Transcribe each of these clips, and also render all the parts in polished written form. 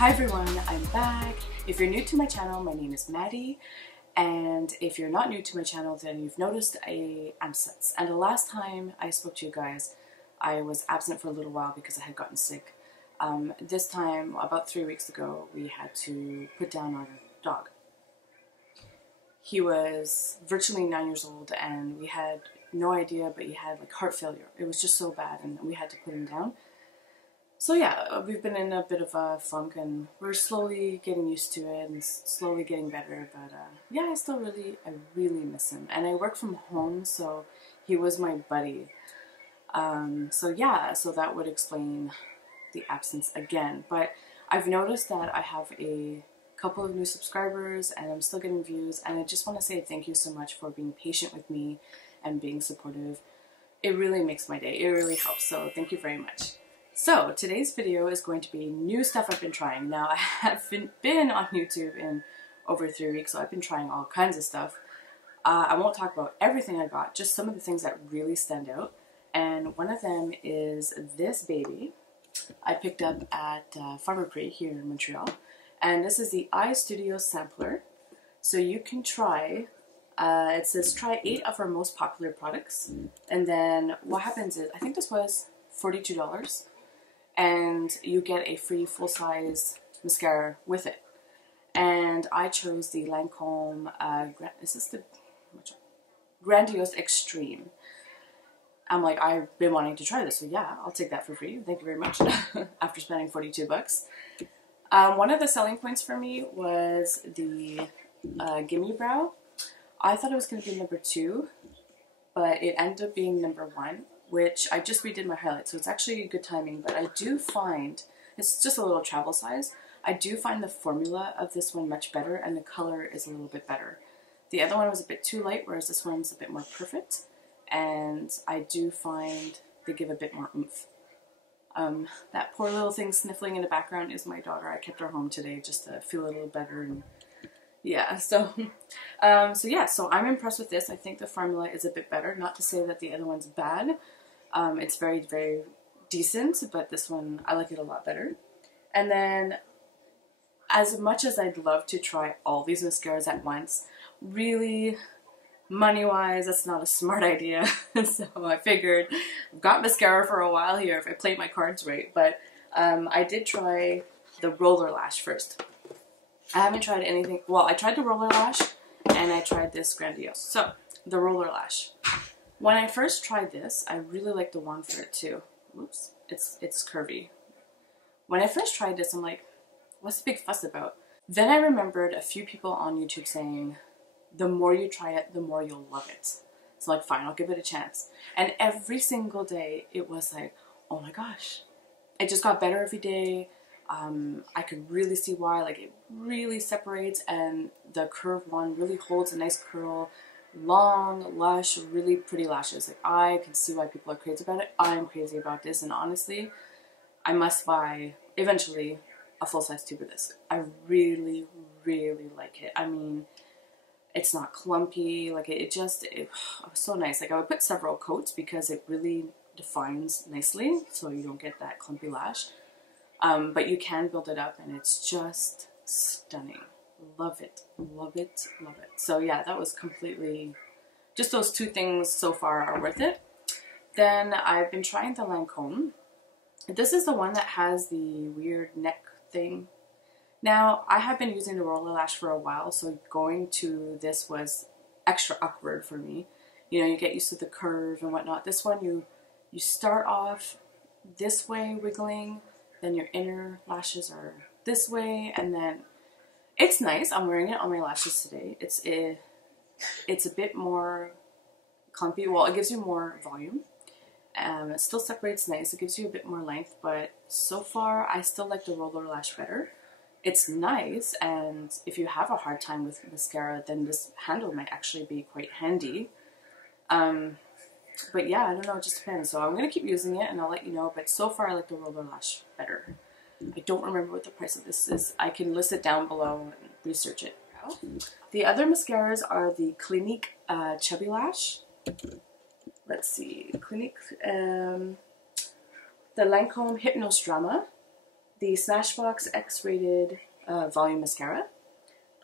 Hi everyone, I'm back. If you're new to my channel, my name is Maddie, and if you're not new to my channel, then you've noticed I am absence. And the last time I spoke to you guys, I was absent for a little while because I had gotten sick. This time, about 3 weeks ago, we had to put down our dog. He was virtually 9 years old, and we had no idea, but he had like heart failure. It was just so bad, and we had to put him down. So yeah, we've been in a bit of a funk, and we're slowly getting used to it and slowly getting better. But yeah, I really miss him. And I work from home, so he was my buddy. So yeah, so that would explain the absence again. But I've noticed that I have a couple of new subscribers, and I'm still getting views. And I just want to say thank you so much for being patient with me and being supportive. It really makes my day. It really helps. So thank you very much. So today's video is going to be new stuff I've been trying. Now I haven't been on YouTube in over 3 weeks, so I've been trying all kinds of stuff. I won't talk about everything I got, just some of the things that really stand out. And one of them is this baby I picked up at Pharmaprix here in Montreal. And this is the iStudio Sampler. So you can try, it says try 8 of our most popular products. And then what happens is, I think this was $42. And you get a free full-size mascara with it. And I chose the Lancôme, Grandiose Extreme. I'm like, I've been wanting to try this, so yeah, I'll take that for free. Thank you very much. After spending 42 bucks. One of the selling points for me was the Gimme Brow. I thought it was going to be number 2, but it ended up being number 1. Which I just redid my highlights, so it's actually good timing, but I do find, it's just a little travel size, I do find the formula of this one much better, and the color is a little bit better. The other one was a bit too light, whereas this one's a bit more perfect, and I do find they give a bit more oomph. That poor little thing sniffling in the background is my daughter. I kept her home today just to feel a little better, and yeah, so so I'm impressed with this. I think the formula is a bit better, not to say that the other one's bad. It's very, very decent, but this one, I like it a lot better. And then, as much as I'd love to try all these mascaras at once, really, money-wise, that's not a smart idea. So I figured, I've got mascara for a while here if I play my cards right. But I did try the Roller Lash first. I haven't tried anything, well, I tried the Roller Lash, and I tried this Grandiose. So, the Roller Lash. When I first tried this, I really liked the wand for it too. Oops, it's curvy. When I first tried this, I'm like, what's the big fuss about? Then I remembered a few people on YouTube saying, the more you try it, the more you'll love it. So like, fine, I'll give it a chance. And every single day, it was like, oh my gosh. It just got better every day. I could really see why, like it really separates, and the curved one really holds a nice curl. Long, lush, really pretty lashes. Like, I can see why people are crazy about it. I'm crazy about this, and honestly, I must buy, eventually, a full-size tube of this. I really, really like it. I mean, it's not clumpy, like it was so nice. Like, I would put several coats because it really defines nicely, so you don't get that clumpy lash. But you can build it up, and it's just stunning. Love it, love it, love it. So yeah, that was completely, just those 2 things so far are worth it. Then I've been trying the Lancôme. This is the one that has the weird neck thing. Now, I have been using the Roller Lash for a while, so going to this was extra awkward for me. You know, you get used to the curve and whatnot. This one, you start off this way wiggling, then your inner lashes are this way, and then it's nice. I'm wearing it on my lashes today. It's a bit more clumpy. Well, it gives you more volume. It still separates nice. It gives you a bit more length, but so far I still like the Roller Lash better. It's nice, and if you have a hard time with mascara, then this handle might actually be quite handy. But yeah, I don't know, it just depends. So I'm going to keep using it, and I'll let you know, but so far I like the Roller Lash better. I don't remember what the price of this is. I can list it down below and research it. The other mascaras are the Clinique Chubby Lash. Let's see, Clinique, the Lancôme Hypnose Drama. the Smashbox X-Rated Volume Mascara.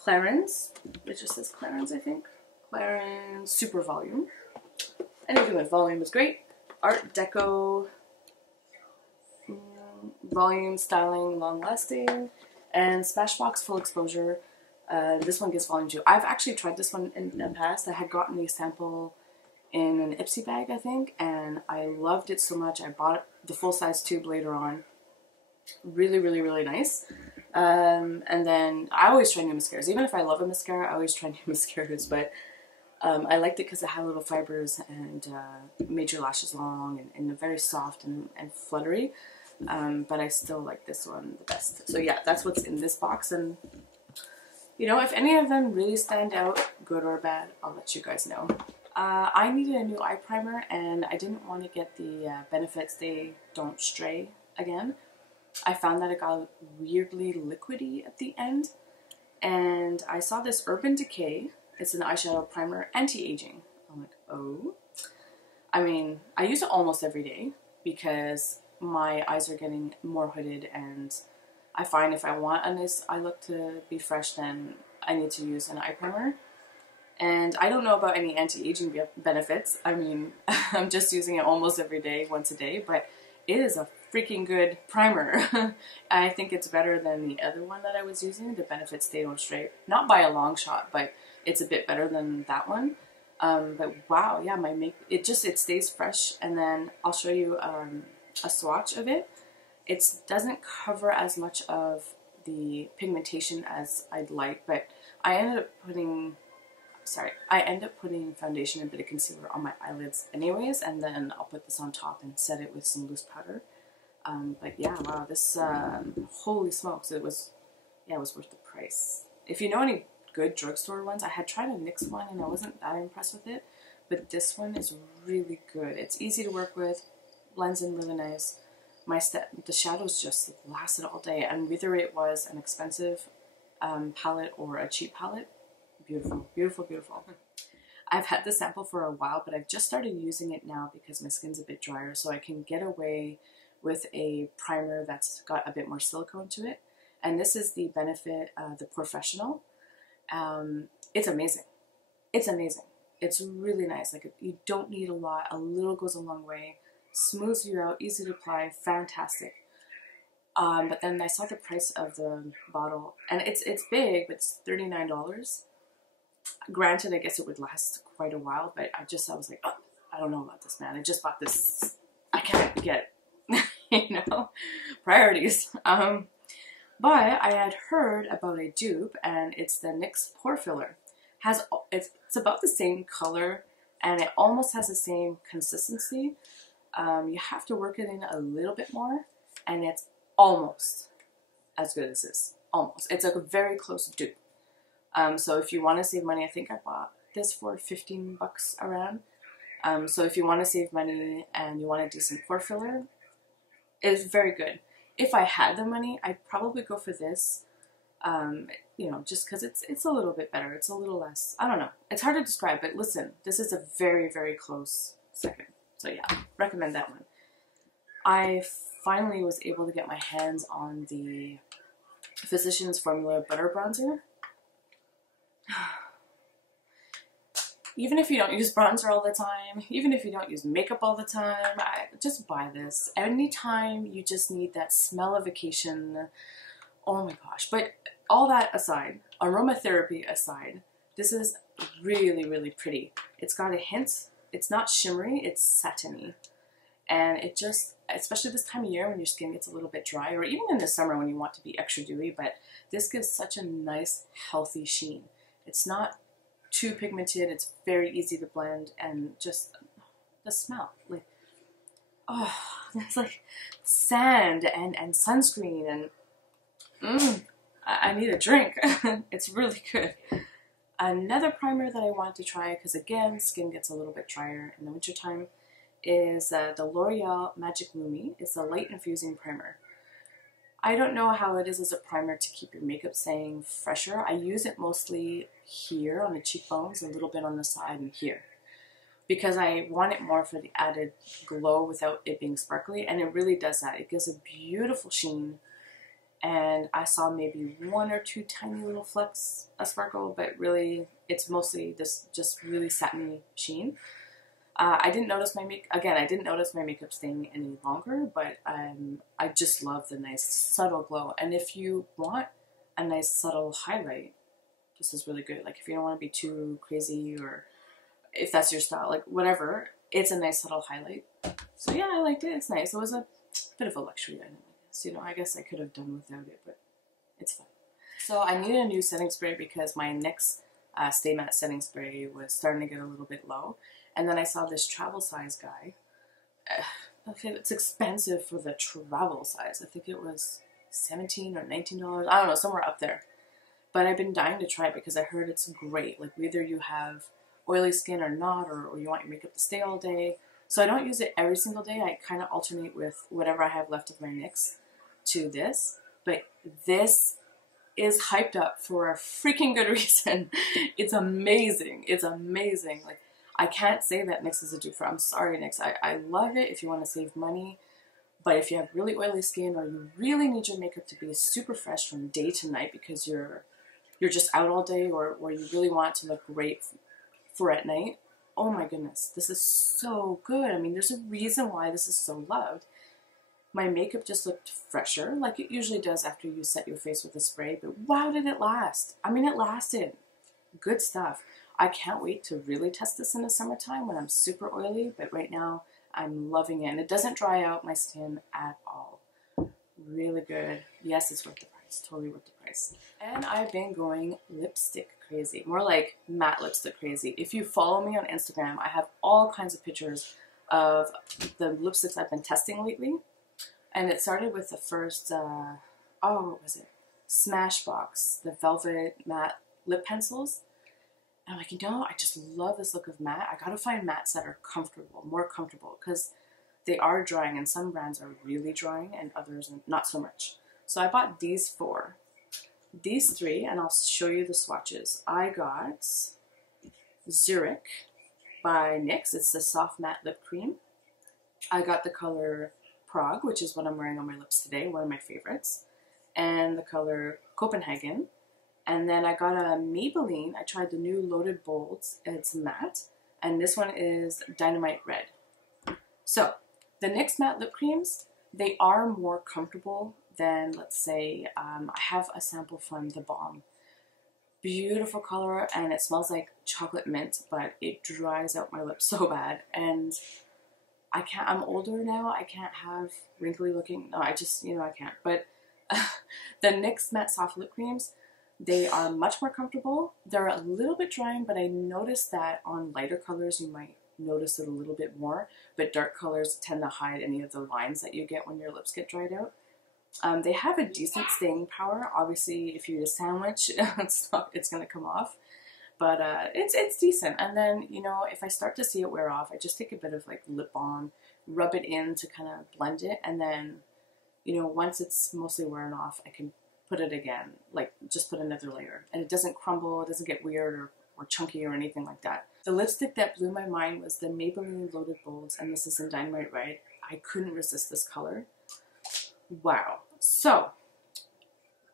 Clarins, it just says Clarins, I think. Clarins Super Volume. Anything with volume is great. Art Deco Volume Styling Long Lasting. And Smashbox Full Exposure. This one gives volume too. I've actually tried this one in the past. I had gotten a sample in an Ipsy bag, I think, and I loved it so much. I bought the full-size tube later on. Really, really, really nice. And then I always try new mascaras. Even if I love a mascara, I always try new mascaras. But I liked it because it had little fibers and made your lashes long and very soft and fluttery. But I still like this one the best. So yeah, that's what's in this box. And you know, if any of them really stand out, good or bad, I'll let you guys know. I needed a new eye primer, and I didn't want to get the Benefit Stay Don't Stray again. I found that it got weirdly liquidy at the end, and I saw this Urban Decay. It's an eyeshadow primer, anti-aging. I'm like, oh. I mean, I use it almost every day because my eyes are getting more hooded, and I find if I want a nice eye look to be fresh, then I need to use an eye primer. And I don't know about any anti-aging benefits. I mean, I'm just using it almost every day, once a day, but it is a freaking good primer. I think it's better than the other one that I was using, the Benefit Stay Don't Stray. Not by a long shot, but it's a bit better than that one. But wow, yeah, it stays fresh. And then I'll show you a swatch of it. It doesn't cover as much of the pigmentation as I'd like, but I end up putting foundation and a bit of concealer on my eyelids anyways, and then I'll put this on top and set it with some loose powder. But yeah, wow, this, holy smokes, it was worth the price. If you know any good drugstore ones, I had tried a NYX one and I wasn't that impressed with it, but this one is really good. It's easy to work with, blends in really nice. The shadows just lasted all day, and whether it was an expensive palette or a cheap palette, beautiful, beautiful, beautiful. I've had this sample for a while, but I've just started using it now because my skin's a bit drier, so I can get away with a primer that's got a bit more silicone to it. And this is the Benefit, the Professional. It's amazing. It's amazing. It's really nice. Like, you don't need a lot. A little goes a long way. Smooths you out, easy to apply, fantastic. But then I saw the price of the bottle, and it's big, but it's $39. Granted, I guess it would last quite a while, but I was like, oh, I don't know about this, man. I just bought this. I can't get, you know, priorities. But I had heard about a dupe, and it's the NYX Pore Filler. It's about the same color, and it almost has the same consistency. You have to work it in a little bit more, and it's almost as good as this. Almost. It's like a very close dupe. So if you want to save money, I think I bought this for 15 bucks around. So if you want to save money and you want a decent pore filler, it's very good. If I had the money, I'd probably go for this. You know, just because it's a little bit better. It's a little less, I don't know. It's hard to describe, but listen, this is a very, very close second. So yeah, recommend that one. I finally was able to get my hands on the Physicians Formula Butter Bronzer. Even if you don't use bronzer all the time, even if you don't use makeup all the time, just buy this. Anytime you just need that smell of vacation, oh my gosh. But all that aside, aromatherapy aside, this is really, really pretty. It's got a hint. It's not shimmery, it's satiny. And it just, especially this time of year when your skin gets a little bit dry, or even in the summer when you want to be extra dewy, but this gives such a nice, healthy sheen. It's not too pigmented, it's very easy to blend, and just the smell. Like, oh, it's like sand and sunscreen, and I need a drink. It's really good. Another primer that I want to try, because again, skin gets a little bit drier in the wintertime, is the L'Oreal MagiLumi. It's a light infusing primer. I don't know how it is as a primer to keep your makeup staying fresher. I use it mostly here on the cheekbones, a little bit on the side and here, because I want it more for the added glow without it being sparkly, and it really does that. It gives a beautiful sheen, and I saw maybe 1 or 2 tiny little flecks of sparkle, but really it's mostly this just really satiny sheen. I didn't notice my I didn't notice my makeup staying any longer, but I just love the nice subtle glow. And if you want a nice subtle highlight, this is really good. Like if you don't want to be too crazy, or if that's your style, like whatever, it's a nice subtle highlight. So yeah, I liked it. It's nice. It was a bit of a luxury item, I guess. You know, I guess I could have done without it, but it's fine. So I needed a new setting spray because my NYX Stay Matte setting spray was starting to get a little bit low. And then I saw this travel size guy. Okay, it's expensive for the travel size. I think it was $17 or $19. I don't know, somewhere up there. But I've been dying to try it because I heard it's great. Like whether you have oily skin or not, or you want your makeup to stay all day. So I don't use it every single day. I kind of alternate with whatever I have left of my NYX to this. But this is hyped up for a freaking good reason. It's amazing. It's amazing. Like, I can't say that NYX is a dupe for. I'm sorry, NYX. I love it if you want to save money. But if you have really oily skin, or you really need your makeup to be super fresh from day to night because you're just out all day, or you really want it to look great for at night, oh my goodness, this is so good. I mean, there's a reason why this is so loved. My makeup just looked fresher, like it usually does after you set your face with a spray, but wow, did it last. I mean, it lasted. Good stuff. I can't wait to really test this in the summertime when I'm super oily, but right now I'm loving it. And it doesn't dry out my skin at all. Really good. Yes, it's worth the price. Totally worth the price. And I've been going lipstick crazy. More like matte lipstick crazy. If you follow me on Instagram, I have all kinds of pictures of the lipsticks I've been testing lately. And it started with the first, what was it? Smashbox, the Velvet Matte Lip Pencils. And I'm like, you know, I just love this look of matte. I gotta find mattes that are comfortable, more comfortable, because they are drying, and some brands are really drying and others not so much. So I bought these 4. These 3, and I'll show you the swatches. I got Zurich by NYX. It's the soft matte lip cream. I got the color Prague, which is what I'm wearing on my lips today, one of my favorites, and the color Copenhagen. And then I got a Maybelline. I tried the new Loaded Bolds. It's matte, and this one is Dynamite Red. So the NYX matte lip creams, they are more comfortable than, let's say, I have a sample from The Balm. Beautiful color, and it smells like chocolate mint, but it dries out my lips so bad. And I can't, I'm older now, I can't have wrinkly looking, no, I just, you know, I can't. But the NYX matte soft lip creams, they are much more comfortable. They're a little bit drying, but I noticed that on lighter colors you might notice it a little bit more, but dark colors tend to hide any of the lines that you get when your lips get dried out. They have a decent staying power. Obviously, if you eat a sandwich, it's going to come off. But it's decent. And then, you know, if I start to see it wear off, I just take a bit of like lip balm, rub it in to kind of blend it. And then, you know, once it's mostly wearing off, I can put it again, like just put another layer. And it doesn't crumble, it doesn't get weird or chunky or anything like that. The lipstick that blew my mind was the Maybelline Loaded Bolds, and this is in Dynamite Red. I couldn't resist this color. Wow. So,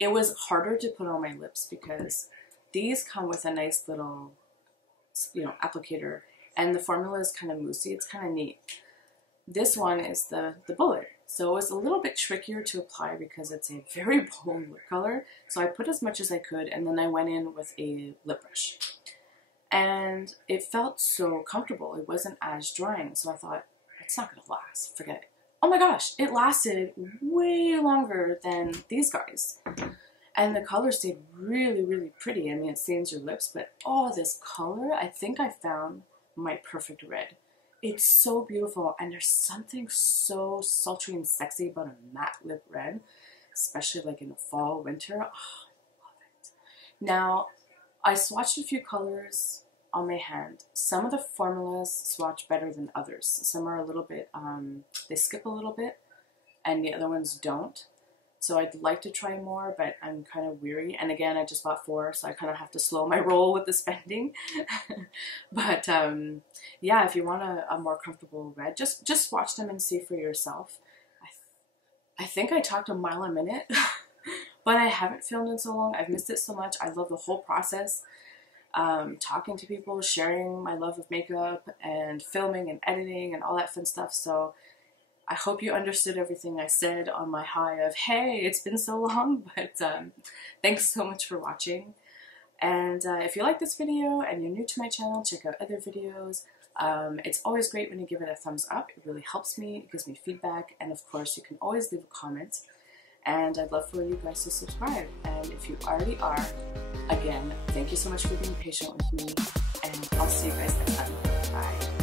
it was harder to put on my lips because these come with a nice little, you know, applicator, and the formula is kind of moussey. It's kind of neat. This one is the bullet. So it was a little bit trickier to apply because it's a very bold lip color. So I put as much as I could, and then I went in with a lip brush. And it felt so comfortable. It wasn't as drying. So I thought, it's not going to last. Forget it. Oh my gosh, it lasted way longer than these guys. And the color stayed really, really pretty. I mean, it stains your lips, but oh, this color, I think I found my perfect red. It's so beautiful, and there's something so sultry and sexy about a matte lip red, especially like in the fall, winter. Oh, I love it. Now, I swatched a few colors on my hand. Some of the formulas swatch better than others. Some are a little bit, they skip a little bit, and the other ones don't. So I'd like to try more, but I'm kind of weary. And again, I just bought 4, so I kind of have to slow my roll with the spending. But yeah, if you want a more comfortable red, just swatch them and see for yourself. I think I talked a mile a minute. but I haven't filmed in so long. I've missed it so much. I love the whole process. Talking to people, sharing my love of makeup, and filming and editing and all that fun stuff. So I hope you understood everything I said on my high of, hey, it's been so long, but thanks so much for watching. And if you like this video and you're new to my channel, check out other videos. It's always great when you give it a thumbs up. It really helps me, it gives me feedback, and of course you can always leave a comment. And I'd love for you guys to subscribe. And if you already are, again, thank you so much for being patient with me, and I'll see you guys next time. Bye.